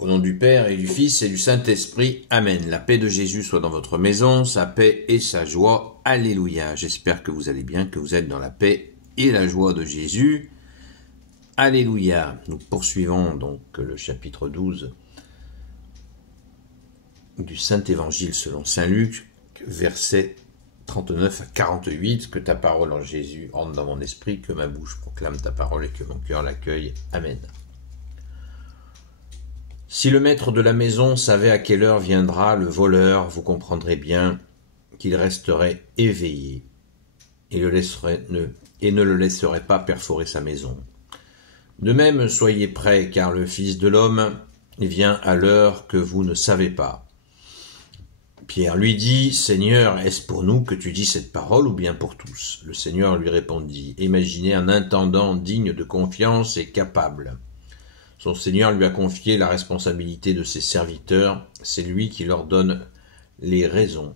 Au nom du Père et du Fils et du Saint-Esprit, Amen. La paix de Jésus soit dans votre maison, sa paix et sa joie. Alléluia. J'espère que vous allez bien, que vous êtes dans la paix et la joie de Jésus. Alléluia. Nous poursuivons donc le chapitre 12 du Saint-Évangile selon Saint Luc, versets 39 à 48. Que ta parole en Jésus entre dans mon esprit, que ma bouche proclame ta parole et que mon cœur l'accueille. Amen. Si le maître de la maison savait à quelle heure viendra le voleur, vous comprendrez bien qu'il resterait éveillé et ne le laisserait pas perforer sa maison. De même, soyez prêts, car le Fils de l'homme vient à l'heure que vous ne savez pas. Pierre lui dit, « Seigneur, est-ce pour nous que tu dis cette parole ou bien pour tous ?» Le Seigneur lui répondit, « Imaginez un intendant digne de confiance et capable. » Son Seigneur lui a confié la responsabilité de ses serviteurs, c'est lui qui leur donne les rations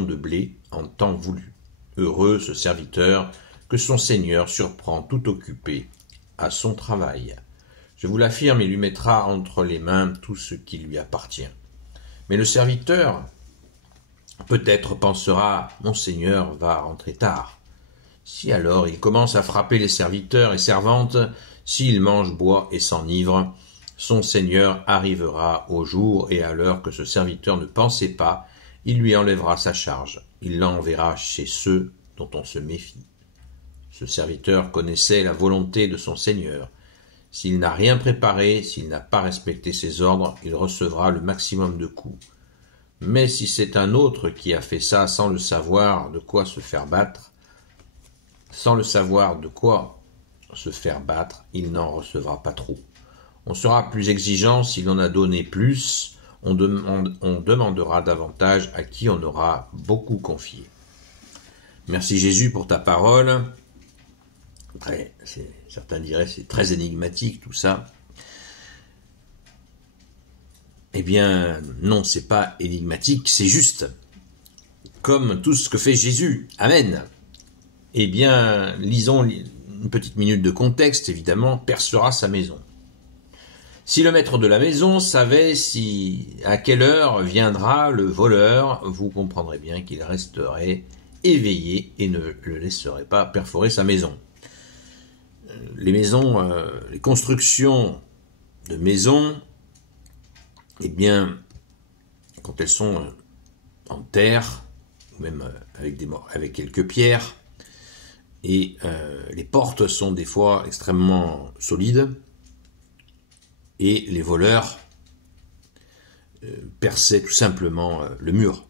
de blé en temps voulu. Heureux ce serviteur que son Seigneur surprend tout occupé à son travail. Je vous l'affirme, il lui mettra entre les mains tout ce qui lui appartient. Mais le serviteur peut-être pensera, mon Seigneur va rentrer tard. Si alors il commence à frapper les serviteurs et servantes, s'il mange, boit et s'enivre, son Seigneur arrivera au jour et à l'heure que ce serviteur ne pensait pas, il lui enlèvera sa charge, il l'enverra chez ceux dont on se méfie. Ce serviteur connaissait la volonté de son Seigneur. S'il n'a rien préparé, s'il n'a pas respecté ses ordres, il recevra le maximum de coups. Mais si c'est un autre qui a fait ça sans le savoir de quoi se faire battre, il n'en recevra pas trop. On sera plus exigeant s'il en a donné plus, on demandera davantage à qui on aura beaucoup confié. Merci Jésus pour ta parole. Certains diraient c'est très énigmatique tout ça. Eh bien non, c'est pas énigmatique, c'est juste. Comme tout ce que fait Jésus. Amen. Eh bien, lisons une petite minute de contexte, évidemment, percera sa maison. Si le maître de la maison savait à quelle heure viendra le voleur, vous comprendrez bien qu'il resterait éveillé et ne le laisserait pas perforer sa maison. Les constructions de maisons, eh bien, quand elles sont en terre, ou même avec quelques pierres, et les portes sont des fois extrêmement solides, et les voleurs perçaient tout simplement le mur,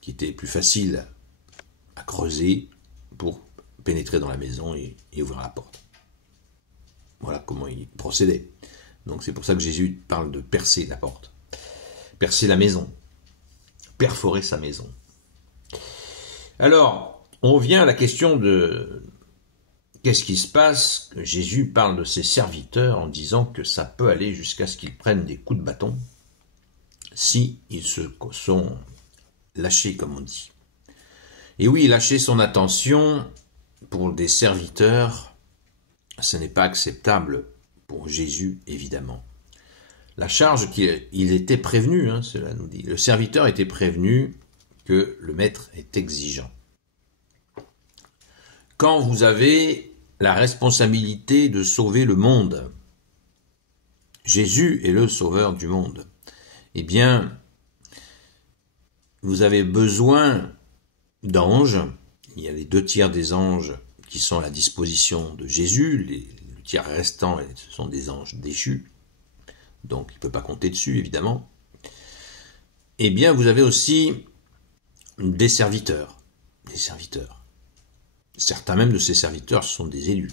qui était plus facile à creuser pour pénétrer dans la maison et ouvrir la porte. Voilà comment ils procédaient. Donc c'est pour ça que Jésus parle de percer la porte, percer la maison, perforer sa maison. Alors, on vient à la question de qu'est-ce qui se passe. Jésus parle de ses serviteurs en disant que ça peut aller jusqu'à ce qu'ils prennent des coups de bâton si ils se sont lâchés, comme on dit. Et oui, lâcher son attention pour des serviteurs, ce n'est pas acceptable pour Jésus, évidemment. La charge il était prévenu, cela nous dit. Le serviteur était prévenu que le maître est exigeant. Quand vous avez la responsabilité de sauver le monde, Jésus est le sauveur du monde, eh bien, vous avez besoin d'anges. Il y a les 2 tiers des anges qui sont à la disposition de Jésus, le tiers restant, ce sont des anges déchus, donc il ne peut pas compter dessus, évidemment. Eh bien, vous avez aussi des serviteurs. Certains même de ces serviteurs sont des élus.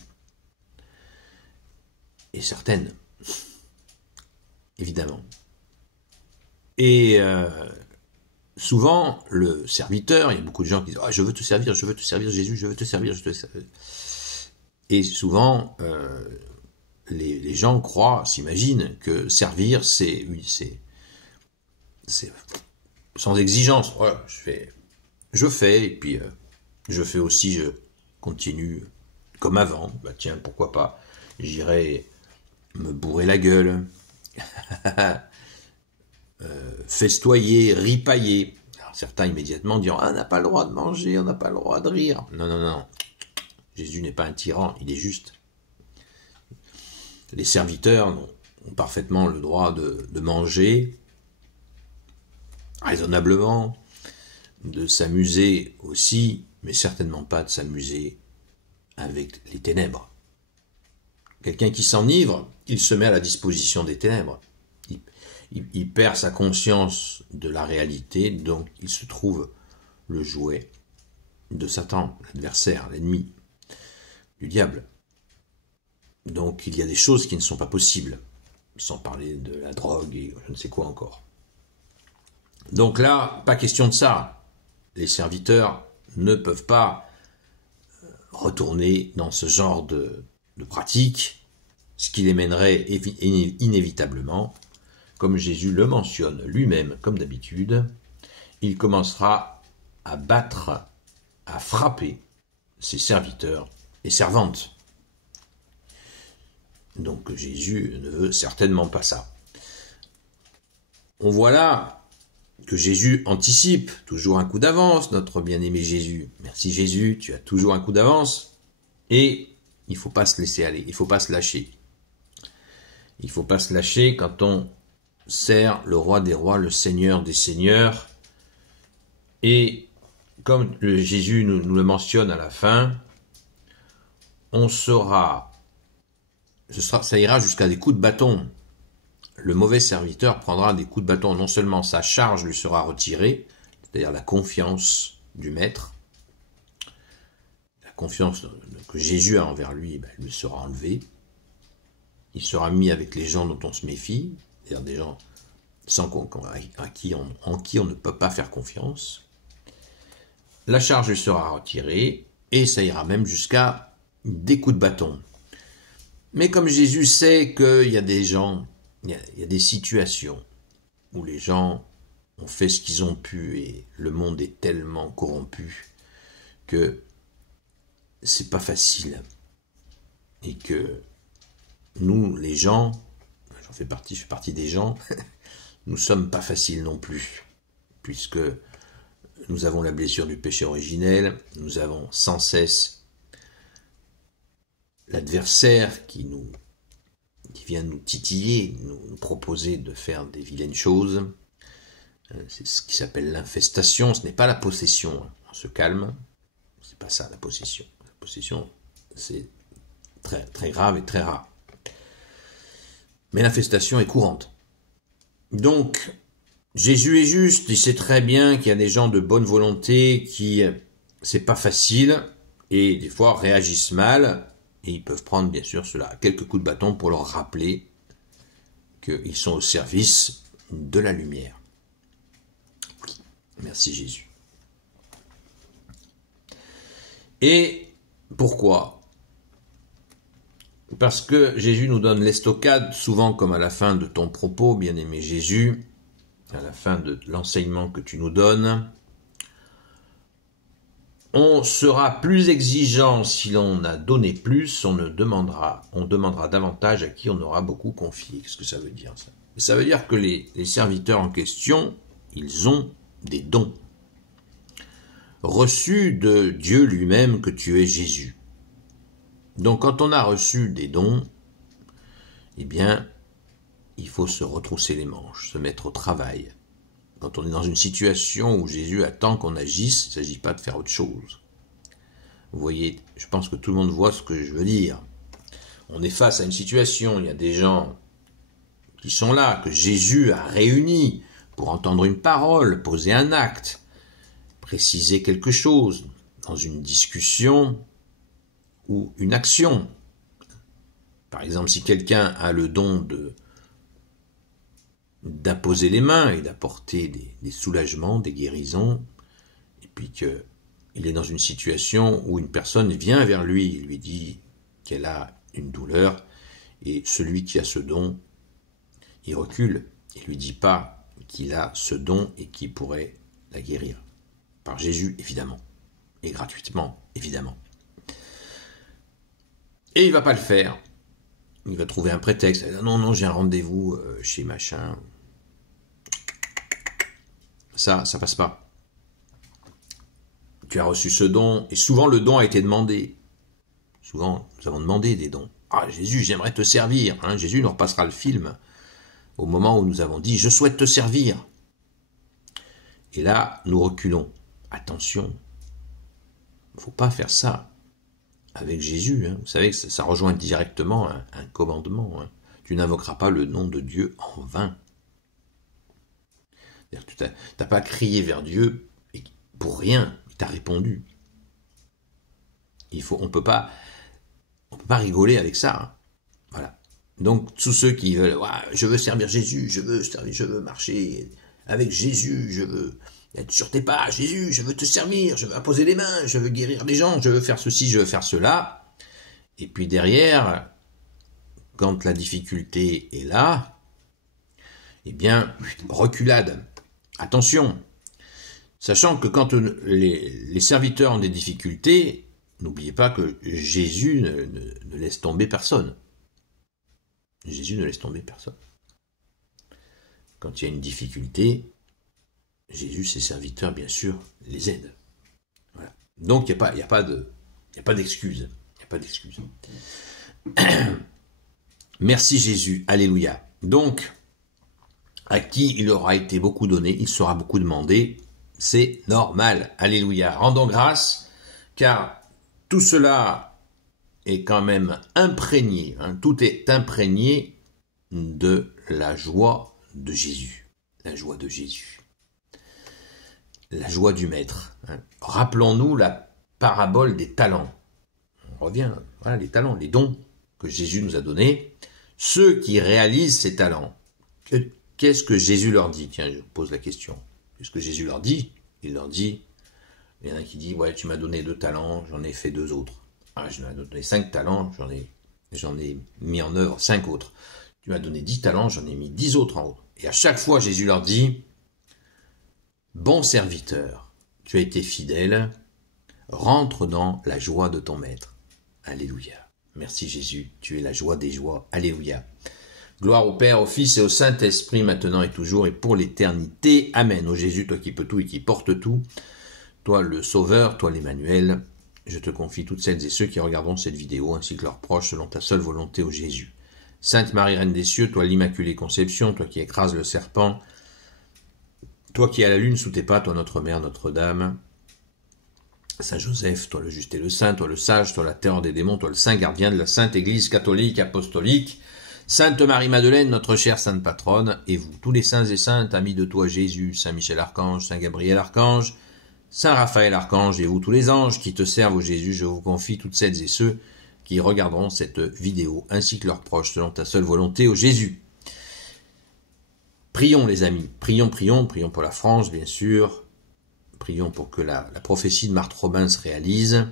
Et certaines, évidemment. Et souvent, le serviteur, il y a beaucoup de gens qui disent « Ah, je veux te servir, Jésus, je veux te servir, je veux te servir. » Et souvent, les gens croient, s'imaginent que servir, c'est sans exigence. Voilà, je fais, et puis je fais aussi, je continue comme avant. Bah tiens, pourquoi pas, j'irai me bourrer la gueule, festoyer, ripailler. Alors, certains immédiatement diront « Ah, on n'a pas le droit de manger, on n'a pas le droit de rire. » Non, non, non. Jésus n'est pas un tyran, il est juste. Les serviteurs ont parfaitement le droit de manger raisonnablement, de s'amuser aussi, mais certainement pas de s'amuser avec les ténèbres. Quelqu'un qui s'enivre, il se met à la disposition des ténèbres. Il perd sa conscience de la réalité, donc il se trouve le jouet de Satan, l'adversaire, l'ennemi, du diable. Donc il y a des choses qui ne sont pas possibles, sans parler de la drogue et je ne sais quoi encore. Donc là, pas question de ça. Les serviteurs ne peuvent pas retourner dans ce genre de pratique, ce qui les mènerait inévitablement, comme Jésus le mentionne lui-même comme d'habitude, il commencera à battre, à frapper ses serviteurs et servantes. Donc Jésus ne veut certainement pas ça. On voit là que Jésus anticipe toujours un coup d'avance, notre bien-aimé Jésus. Merci Jésus, tu as toujours un coup d'avance. Et il ne faut pas se laisser aller, il ne faut pas se lâcher. Il ne faut pas se lâcher quand on sert le roi des rois, le Seigneur des seigneurs. Et comme Jésus nous le mentionne à la fin, ça ira jusqu'à des coups de bâton. Le mauvais serviteur prendra des coups de bâton. Non seulement sa charge lui sera retirée, c'est-à-dire la confiance du maître, la confiance que Jésus a envers lui, elle lui sera enlevée. Il sera mis avec les gens dont on se méfie, c'est-à-dire des gens en qui on ne peut pas faire confiance. La charge lui sera retirée, et ça ira même jusqu'à des coups de bâton. Mais comme Jésus sait qu'il y a des gens, il y a des situations où les gens ont fait ce qu'ils ont pu et le monde est tellement corrompu que c'est pas facile. Et que nous, les gens, je fais partie des gens, nous sommes pas faciles non plus, puisque nous avons la blessure du péché originel, nous avons sans cesse l'adversaire qui vient nous titiller, nous proposer de faire des vilaines choses. C'est ce qui s'appelle l'infestation, ce n'est pas la possession, on se calme, c'est pas ça la possession. La possession, c'est très, très grave et très rare. Mais l'infestation est courante. Donc, Jésus est juste, il sait très bien qu'il y a des gens de bonne volonté qui, c'est pas facile, et des fois réagissent mal, et ils peuvent prendre bien sûr cela quelques coups de bâton pour leur rappeler qu'ils sont au service de la lumière. Merci Jésus. Et pourquoi ? Parce que Jésus nous donne l'estocade, souvent comme à la fin de ton propos, bien-aimé Jésus, à la fin de l'enseignement que tu nous donnes. On sera plus exigeant si l'on a donné plus, on demandera davantage à qui on aura beaucoup confié. Qu'est-ce que ça veut dire ça ? Ça veut dire que les serviteurs en question, ils ont des dons reçus de Dieu lui-même, que tu es Jésus. Donc quand on a reçu des dons, eh bien, il faut se retrousser les manches, se mettre au travail. Quand on est dans une situation où Jésus attend qu'on agisse, il ne s'agit pas de faire autre chose. Vous voyez, je pense que tout le monde voit ce que je veux dire. On est face à une situation, il y a des gens qui sont là, que Jésus a réunis pour entendre une parole, poser un acte, préciser quelque chose dans une discussion ou une action. Par exemple, si quelqu'un a le don d'imposer les mains et d'apporter des soulagements, des guérisons, et puis qu'il est dans une situation où une personne vient vers lui et lui dit qu'elle a une douleur, et celui qui a ce don, il recule et lui dit pas qu'il a ce don et qu'il pourrait la guérir. Par Jésus, évidemment, et gratuitement, évidemment. Et il ne va pas le faire. il va trouver un prétexte. Non, non, j'ai un rendez-vous chez machin. Ça passe pas. Tu as reçu ce don, et souvent le don a été demandé. Souvent, nous avons demandé des dons. Ah, Jésus, j'aimerais te servir. Hein, Jésus nous repassera le film au moment où nous avons dit, je souhaite te servir. Et là, nous reculons. Attention, il ne faut pas faire ça avec Jésus. Hein. Vous savez que ça rejoint directement un commandement. Hein. Tu n'invoqueras pas le nom de Dieu en vain. Tu n'as pas crié vers Dieu pour rien. Il t'a répondu. On ne peut pas rigoler avec ça. Hein. Voilà. Donc, tous ceux qui veulent, je veux servir Jésus, je veux marcher avec Jésus, je veux être sur tes pas, Jésus, je veux te servir, je veux imposer les mains, je veux guérir les gens, je veux faire ceci, je veux faire cela. Et puis derrière, quand la difficulté est là, eh bien, reculade. Attention, sachant que quand les serviteurs ont des difficultés, n'oubliez pas que Jésus ne laisse tomber personne. Jésus ne laisse tomber personne. Quand il y a une difficulté, Jésus, ses serviteurs, bien sûr, les aident. Voilà. Donc, il n'y a pas d'excuse. Il n'y a pas d'excuse. Merci Jésus. Alléluia. Donc, à qui il aura été beaucoup donné, il sera beaucoup demandé. C'est normal. Alléluia. Rendons grâce, car tout cela est quand même imprégné. Hein, tout est imprégné de la joie de Jésus. La joie de Jésus. La joie du maître. Hein. Rappelons-nous la parabole des talents. On revient, voilà, les talents, les dons que Jésus nous a donnés. Ceux qui réalisent ces talents, qu'est-ce que Jésus leur dit? Tiens, je vous pose la question. Qu'est-ce que Jésus leur dit? Il leur dit, il y en a qui dit, ouais, tu m'as donné 2 talents, j'en ai fait 2 autres. Ah, je m'as donné 5 talents, j'en ai mis en œuvre 5 autres. Tu m'as donné 10 talents, j'en ai mis 10 autres en œuvre. Et à chaque fois, Jésus leur dit, bon serviteur, tu as été fidèle, rentre dans la joie de ton maître. Alléluia. Merci Jésus, tu es la joie des joies. Alléluia. Gloire au Père, au Fils et au Saint-Esprit, maintenant et toujours et pour l'éternité. Amen. Ô Jésus, toi qui peux tout et qui portes tout, toi le Sauveur, toi l'Emmanuel, je te confie toutes celles et ceux qui regarderont cette vidéo, ainsi que leurs proches, selon ta seule volonté, ô Jésus. Sainte Marie, Reine des cieux, toi l'Immaculée Conception, toi qui écrases le serpent, toi qui as la lune sous tes pas, toi notre Mère, Notre-Dame, Saint Joseph, toi le juste et le saint, toi le sage, toi la terreur des démons, toi le saint gardien de la Sainte Église catholique, apostolique, Sainte Marie-Madeleine, notre chère Sainte Patronne, et vous, tous les saints et saintes, amis de toi Jésus, Saint Michel Archange, Saint Gabriel Archange, Saint Raphaël Archange, et vous tous les anges qui te servent au Jésus, je vous confie toutes celles et ceux qui regarderont cette vidéo, ainsi que leurs proches, selon ta seule volonté, au Jésus. Prions les amis, prions pour la France bien sûr, prions pour que la prophétie de Marthe Robin se réalise,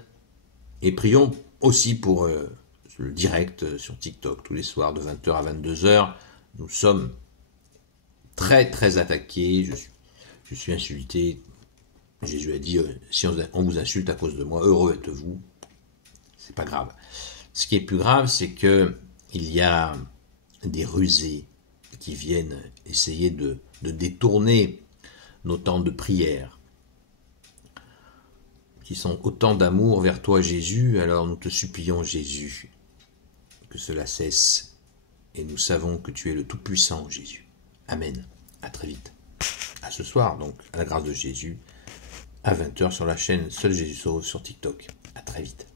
et prions aussi pour le direct sur TikTok tous les soirs de 20h à 22h. Nous sommes très très attaqués, je suis insulté. Jésus a dit, si on vous insulte à cause de moi, heureux êtes-vous. C'est pas grave. Ce qui est plus grave, c'est que il y a des rusés qui viennent essayer de détourner nos temps de prière, qui sont autant d'amour vers toi Jésus. Alors nous te supplions Jésus, que cela cesse, et nous savons que tu es le Tout-Puissant Jésus. Amen. À très vite. À ce soir donc, à la grâce de Jésus, à 20h sur la chaîne Seul Jésus Sauve sur TikTok. À très vite.